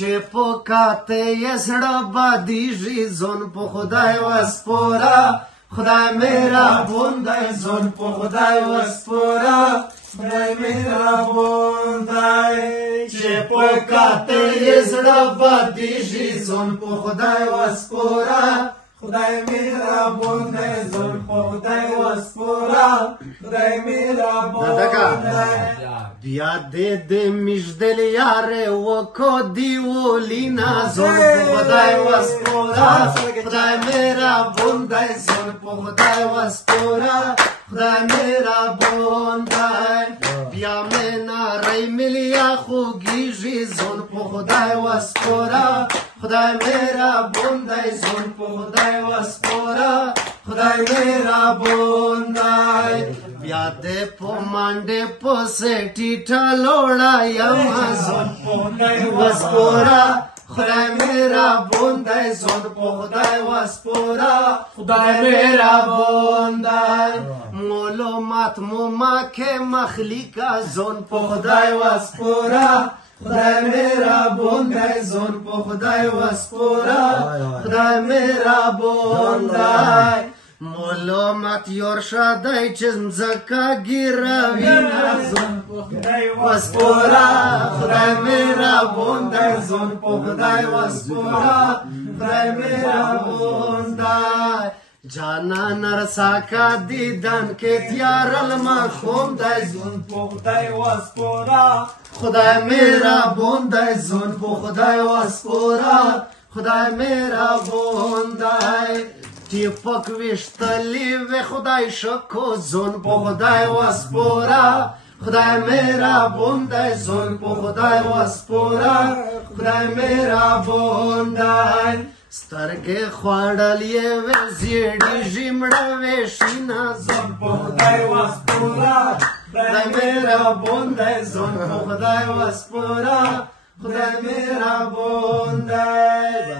چې په کاته یې زړه بدیږي ځون په خدای وسپوره خدای مهربان دی ځون په خدای وسپوره خدای مهربان دی چې په کاته یې زړه بدیږي ځون په خدای وسپوره خدای مهربان دی ځون په خدای وسپوره خدای مهربان دی بیا دې د مژدل یارې وکو دیولینا ځون په خدای وسپوره خدای مهربان دی ځون په خدای وسپوره خدای مهربان دی بیا مې نارۍ ملیا خوږیږي ځون په خدای وسپوره خدای مهربان دی ځون په خدای وسپوره خدای مهربان دی بیا دې په منډې پسې ټیټه لوړه یمه ځون په خدای وسپوره خدای مهربان دی ځون په خدای وسپوره خدای مهربان دی معلومات مو مکه مخلیقه ځون په خدای وسپوره خدای مهربان دی ځون په خدای وسپوره خدای مهربان دی معلومات یورشه دی چې مځکه ګیروي ځون په خدای وسپوره خدای مهربان دی ځون په خدای وسپوره خدای مهربان دی جانان رساکا دیدن کې تیار المخوم دی ځون په خدای وسپوره خدای مهربان دی ځون په خدای وسپوره خدای مهربان دی ټیپک ویشتلی وی خدای شکو ځون په خدای وسپوره خدای مهربان دی ځون په خدای وسپوره خدای مهربان دی سترګې خوړلې وې زیړېږي مړه وې شینه ځون په خدای وسپوره خدای مهربان دی ځون په خدای وسپوره خدای مهربان دی